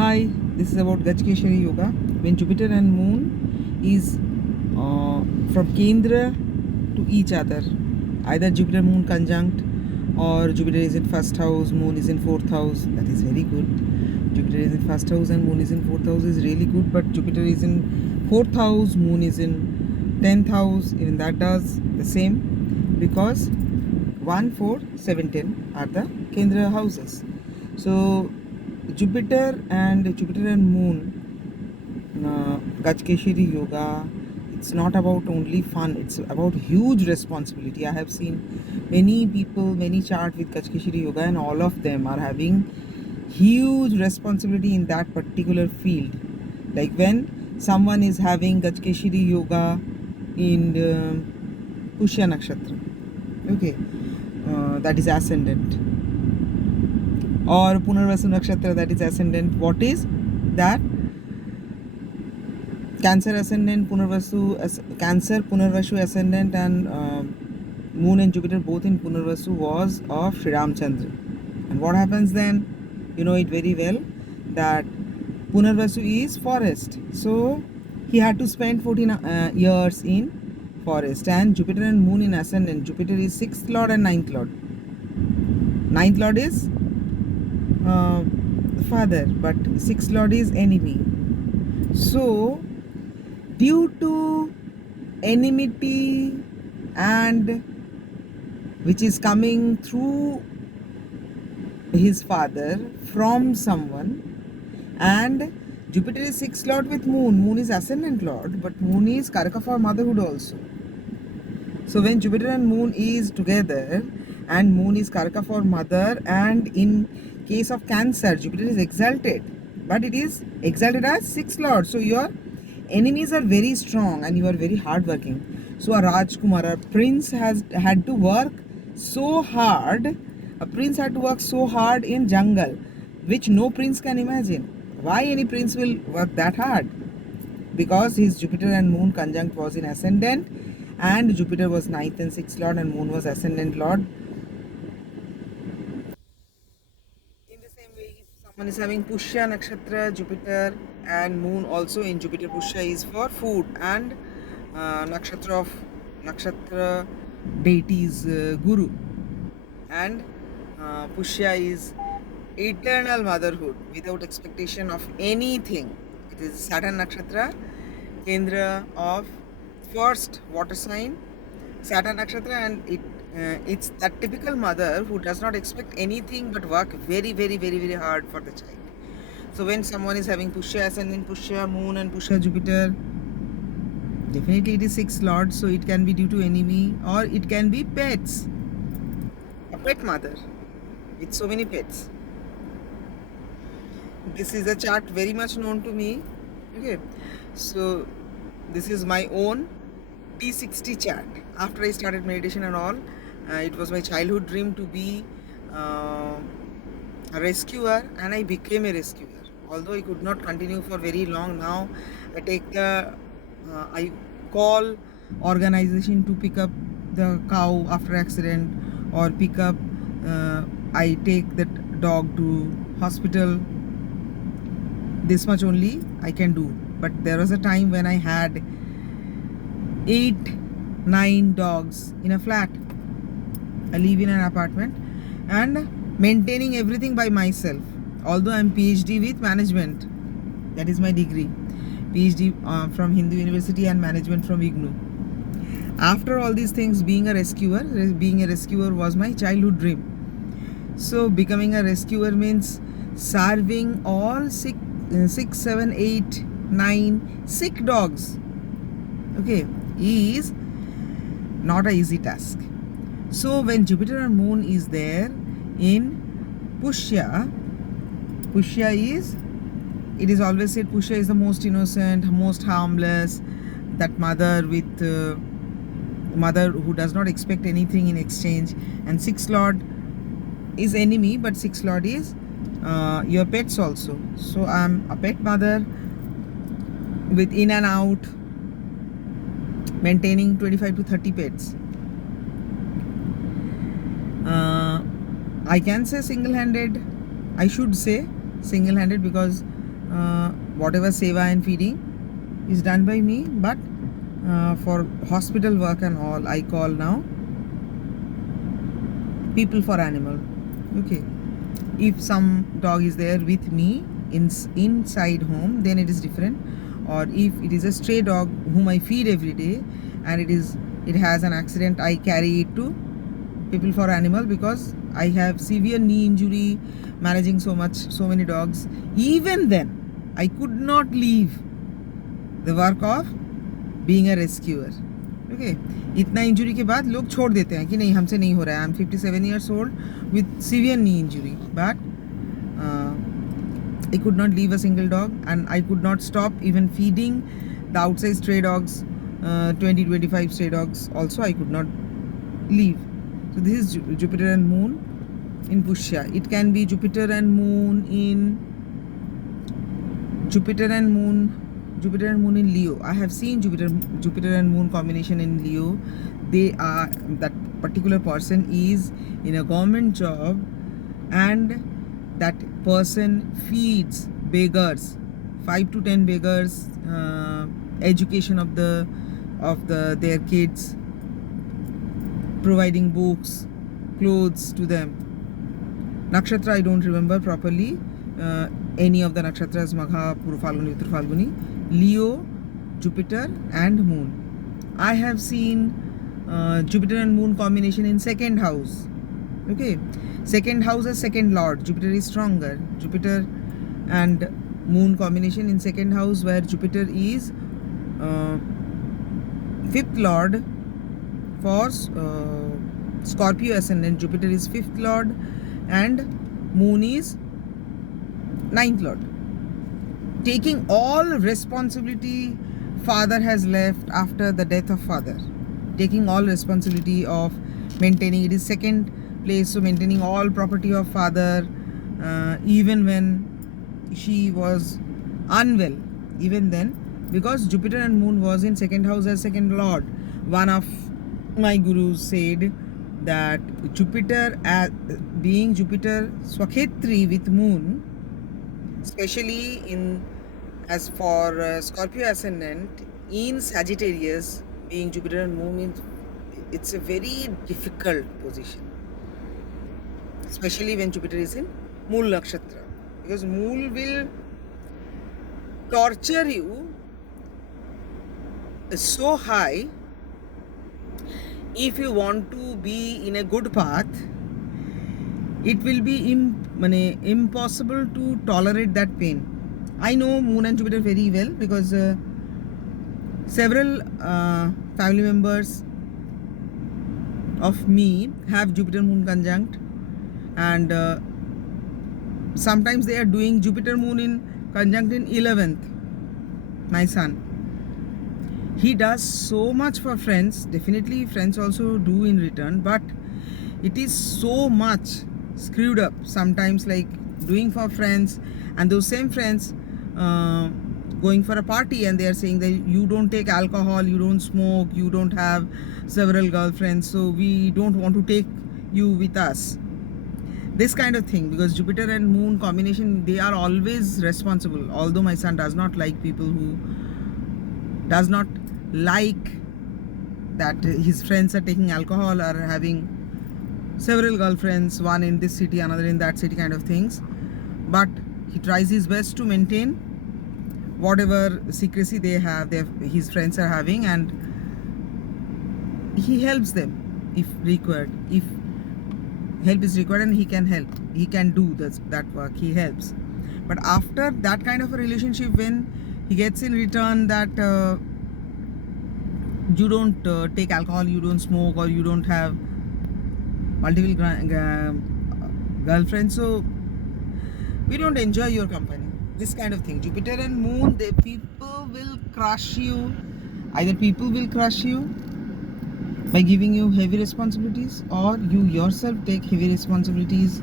Hi, this is about Gajkeshari Yoga. When Jupiter and Moon is from Kendra to each other, either Jupiter Moon conjunct or Jupiter is in first house, Moon is in fourth house. That is very good. Jupiter is in first house and Moon is in fourth house is really good. But Jupiter is in fourth house, Moon is in 10th house. Even that does the same because 1, 4, 7, 10 are the Kendra houses. So Jupiter and Moon, Gajkeshari Yoga. It's not about only fun. It's about huge responsibility. I have seen many people, many chart with Gajkeshari Yoga, and all of them are having huge responsibility in that particular field. Like when someone is having Gajkeshari Yoga in Pushya Nakshatra, okay, that is ascendant, or Punarvasu Nakshatra, that is ascendant. What is that? Cancer ascendant, Cancer, Punarvasu ascendant, and Moon and Jupiter both in Punarvasu was of Sri Ramchandra. And what happens then? You know it very well that Punarvasu is forest. So he had to spend 14 years in forest. And Jupiter and Moon in ascendant. Jupiter is 6th lord and 9th lord. 9th lord is father, but 6th lord is enemy. So due to enmity and which is coming through his father from someone, and Jupiter is 6th lord with Moon is ascendant lord, but Moon is karaka for motherhood also. So when Jupiter and Moon is together and Moon is karaka for mother, and in case of Cancer, Jupiter is exalted, but it is exalted as 6th lord. So your enemies are very strong and you are very hardworking. So a Rajkumar, a prince had to work so hard. A prince had to work so hard in jungle, which no prince can imagine. Why any prince will work that hard? Because his Jupiter and Moon conjunct was in ascendant, and Jupiter was 9th and 6th lord and Moon was ascendant lord. In the same way, if someone is having Pushya Nakshatra, Jupiter and Moon also in Jupiter, Pushya is for food, and Nakshatra deity is Guru, and Pushya is eternal motherhood without expectation of anything. It is Saturn Nakshatra, Kendra of first water sign, Saturn Nakshatra, and it's that typical mother who does not expect anything but work very, very, very, very hard for the child. So when someone is having Pushya ascendant, Pushya Moon and Pushya Jupiter, definitely it is 6th lord, so it can be due to enemy or it can be pets. A pet mother with so many pets. This is a chart very much known to me. Okay, so this is my own T60 chart. After I started meditation and all, it was my childhood dream to be a rescuer, and I became a rescuer. Although I could not continue for very long, now I call organization to pick up the cow after accident, or pick up, I take that dog to hospital. This much only I can do. But there was a time when I had 8, 9 dogs in a flat. I live in an apartment and maintaining everything by myself. Although I'm PhD with management, that is my degree, PhD from Hindu University and management from IGNU. After all these things, being a rescuer was my childhood dream. So becoming a rescuer means serving all 6, 7, 8, 9 sick dogs. Okay, is not an easy task. So when Jupiter and Moon is there in Pushya is, it is always said Pushya is the most innocent, most harmless, that mother with mother who does not expect anything in exchange. And 6th lord is enemy, but 6th lord is your pets also. So I'm a pet mother with in and out, maintaining 25 to 30 pets. I can say single-handed. I should say single-handed because whatever seva and feeding is done by me, but for hospital work and all, I call now people for animal. Okay, if some dog is there with me inside home, then it is different. Or if it is a stray dog whom I feed every day and it has an accident, I carry it to people for animal, because I have severe knee injury managing so many dogs. Even then I could not leave the work of being a rescuer. Okay, इतना injury के बाद लोग छोड़ देते हैं कि नहीं हमसे नहीं हो रहा है. I am 57 years old with severe knee injury, but I could not leave a single dog, and I could not stop even feeding the outside stray dogs, 20-25 stray dogs also I could not leave. So this is Jupiter and Moon in Pushya. It can be Jupiter and Moon in Leo. I have seen Jupiter and Moon combination in Leo. That particular person is in a government job, and that person feeds beggars, 5 to 10 beggars, education of their kids, providing books, clothes to them. Nakshatra I don't remember properly. Any of the nakshatras, Magha, Puru Falguni, Uttar Falguni. Leo, Jupiter and Moon. I have seen Jupiter and Moon combination in second house. Okay, second house is second lord. Jupiter is stronger. Jupiter and Moon combination in second house, where Jupiter is fifth lord for Scorpio ascendant. Jupiter is fifth lord and Moon is ninth lord. Taking all responsibility father has left after the death of father. Taking all responsibility of maintaining, it is second place, so maintaining all property of father, even when she was unwell, even then, because Jupiter and Moon was in second house as second lord. One of my gurus said that Jupiter, being Jupiter Swakhetri with Moon, especially as for Scorpio ascendant in Sagittarius, being Jupiter and Moon, it's a very difficult position, especially when Jupiter is in Mool Nakshatra, because Mool will torture you so high. If you want to be in a good path, it will be impossible to tolerate that pain. I know Moon and Jupiter very well, because several family members of me have Jupiter Moon conjunct, and sometimes they are doing Jupiter Moon in conjunct in 11th. My son, he does so much for friends. Definitely friends also do in return, but it is so much screwed up sometimes, like doing for friends, and those same friends going for a party, and they are saying that you don't take alcohol, you don't smoke, you don't have several girlfriends, so we don't want to take you with us. This kind of thing, because Jupiter and Moon combination, they are always responsible. Although my son does not like people who does not like that his friends are taking alcohol or having several girlfriends, one in this city, another in that city, kind of things, but he tries his best to maintain whatever secrecy they have, his friends are having, and he helps them if required. If help is required and he can help, he can do that work, he helps. But after that kind of a relationship, when he gets in return that you don't take alcohol, you don't smoke, or you don't have multiple girlfriends, so we don't enjoy your company. This kind of thing. Jupiter and Moon, people will crush you. Either people will crush you by giving you heavy responsibilities, or you yourself take heavy responsibilities,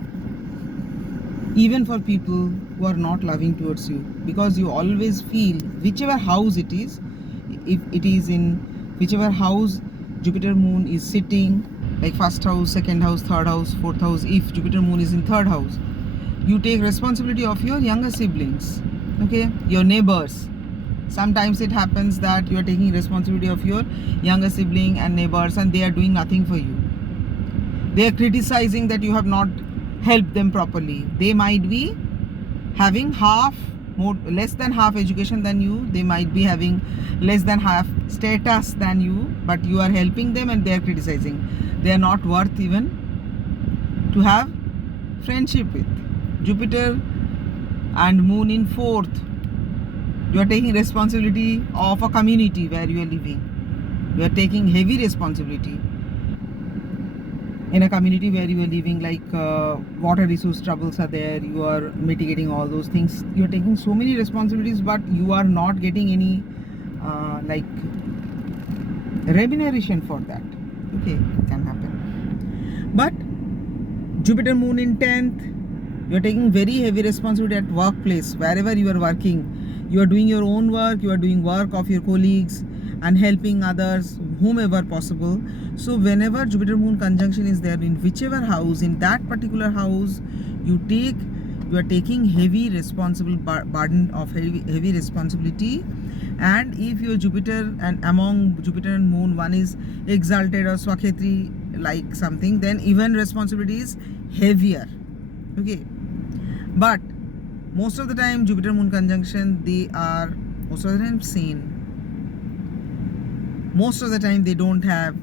even for people who are not loving towards you, because you always feel, whichever house it is, if it is in whichever house Jupiter Moon is sitting, like first house, second house, third house, fourth house. If Jupiter Moon is in third house, you take responsibility of your younger siblings. Okay, your neighbors. Sometimes it happens that you are taking responsibility of your younger sibling and neighbors, and they are doing nothing for you. They are criticizing that you have not helped them properly. They might be having less than half education than you. They might be having less than half status than you, but you are helping them and they are criticizing. They are not worth even to have friendship with. Jupiter and Moon in fourth. You are taking responsibility of a community where you are living. You are taking heavy responsibility in a community where you are living, like water resource troubles are there. You are mitigating all those things. You are taking so many responsibilities, but you are not getting any like remuneration for that. Okay, it can happen. But Jupiter Moon in 10th, you are taking very heavy responsibility at workplace. Wherever you are working, you are doing your own work, you are doing work of your colleagues and helping others, whomever possible. So whenever Jupiter Moon conjunction is there in whichever house, in that particular house, you are taking heavy responsible burden of heavy responsibility. And if your Jupiter, and among Jupiter and Moon, one is exalted or swakhetri like something, then even responsibility is heavier. Okay, but most of the time Jupiter Moon conjunction, they are most of the time seen. Most of the time they don't have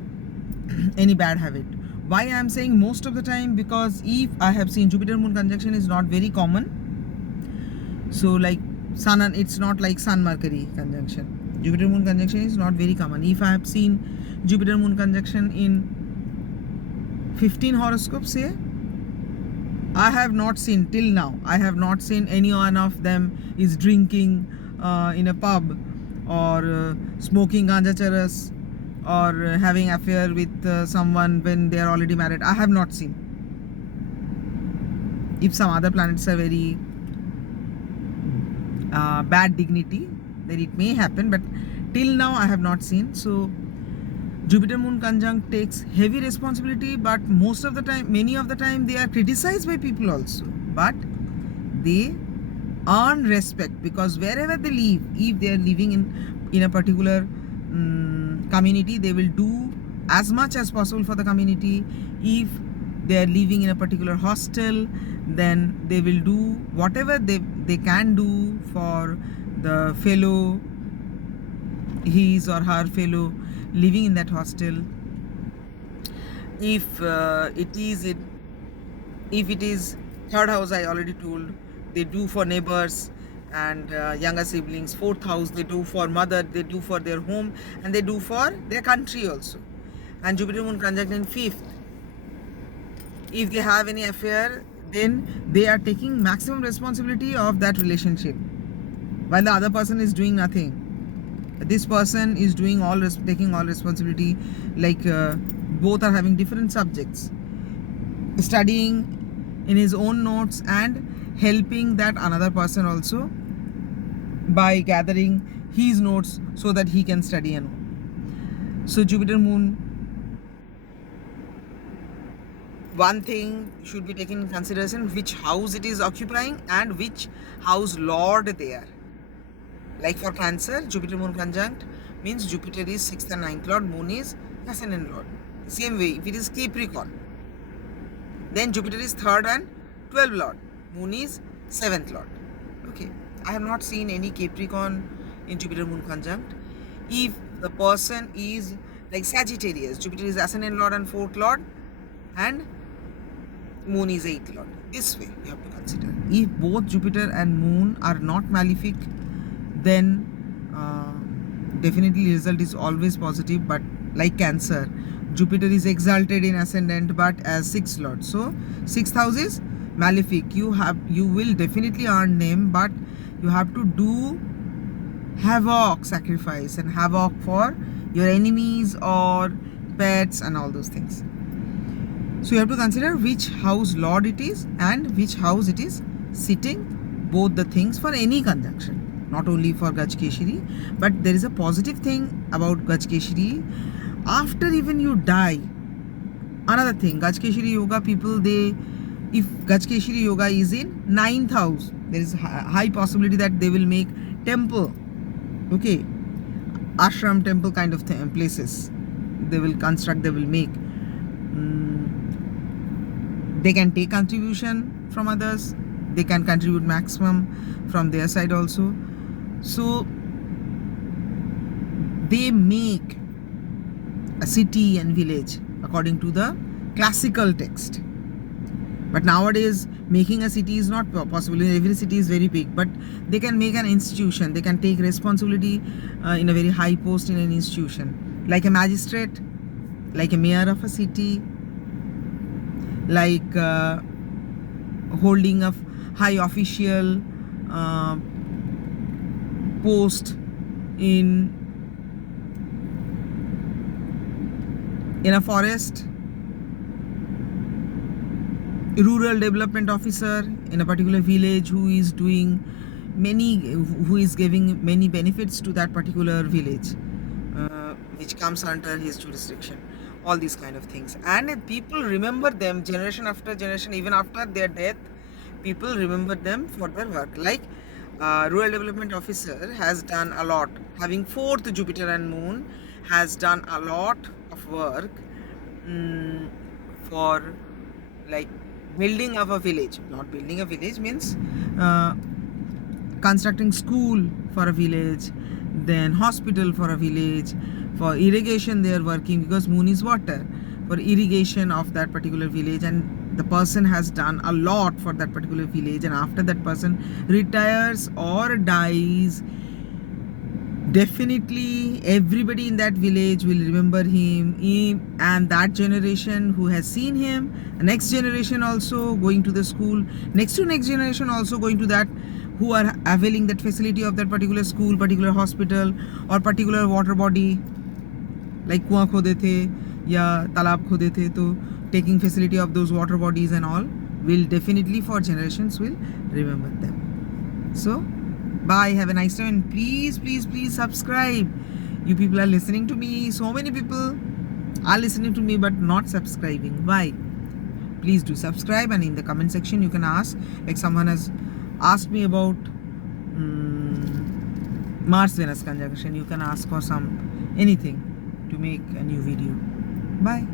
any bad habit. Why I am saying most of the time? Because if I have seen Jupiter Moon conjunction is not very common. So like Sun, and it's not like Sun Mercury conjunction. Jupiter Moon conjunction is not very common. If I have seen Jupiter Moon conjunction in 15 horoscopes, say, I have not seen till now. I have not seen any one of them is drinking in a pub, or smoking ganja charas, or having affair with someone when they are already married. I have not seen. If some other planets are very bad dignity, then it may happen. But till now I have not seen. So Jupiter Moon conjunct takes heavy responsibility, but most of the time, many of the time, they are criticized by people also. But they earn respect, because wherever they live, if they are living in a particular community, they will do as much as possible for the community. If they are living in a particular hostel, then they will do whatever they can do for the fellow, his or her fellow living in that hostel. If it is third house, I already told, they do for neighbors and younger siblings. Fourth house, they do for mother, they do for their home, and they do for their country also. And Jupiter Moon conjunct in fifth, if they have any affair, then they are taking maximum responsibility of that relationship, while the other person is doing nothing. This person is doing taking all responsibility. Like both are having different subjects, studying in his own notes and helping that another person also by gathering his notes so that he can study and all. So Jupiter Moon, one thing should be taken in consideration, which house it is occupying and which house lord they are. Like for Cancer, Jupiter Moon conjunct means Jupiter is 6th and 9th lord, Moon is ascendant lord. Same way, if it is Capricorn, then Jupiter is 3rd and 12th lord, Moon is 7th lord. Okay, I have not seen any Capricorn in Jupiter Moon conjunct. If the person is like Sagittarius, Jupiter is ascendant lord and 4th lord, and Moon is 8th lord. This way you have to consider. If both Jupiter and Moon are not malefic, then definitely result is always positive. But like Cancer, Jupiter is exalted in ascendant but as 6th lord, so 6th house is malefic. You will definitely earn name, but you have to do havoc, sacrifice and havoc for your enemies or pets and all those things. So you have to consider which house lord it is and which house it is sitting, both the things for any conjunction. Not only for gajkeshari, but there is a positive thing about gajkeshari. After even you die, another thing, gajkeshari yoga people, they if Gajkeshari yoga is in 9th house, there is high possibility that they will make temple, okay, ashram temple kind of places they will construct, they will make. They can take contribution from others, they can contribute maximum from their side also. So they make a city and village according to the classical text. But nowadays making a city is not possible. Every city is very big, but they can make an institution, they can take responsibility in a very high post in an institution, like a magistrate, like a mayor of a city, like holding a high official post in a forest, rural development officer in a particular village who is giving many benefits to that particular village, which comes under his jurisdiction. All these kind of things, and people remember them generation after generation. Even after their death, people remember them for their work. Like rural development officer has done a lot, having 4th Jupiter and moon, has done a lot of work for like building of a village. Not building a village means constructing school for a village, then hospital for a village. For irrigation they are working, because moon is water, for irrigation of that particular village, and the person has done a lot for that particular village. And after that person retires or dies, definitely everybody in that village will remember him, and that generation who has seen him, the next generation also going to the school, next to next generation also going to that, who are availing that facility of that particular school, particular hospital, or particular water body, like कुआं खोदे थे या तालाब खोदे थे, तो taking facility of those water bodies and all will definitely for generations will remember them. So bye, have a nice time, and please subscribe. You people are listening to me, so many people are listening to me but not subscribing. Why? Please do subscribe, and in the comment section you can ask, like someone has asked me about Mars Venus conjunction. You can ask for anything to make a new video. Bye.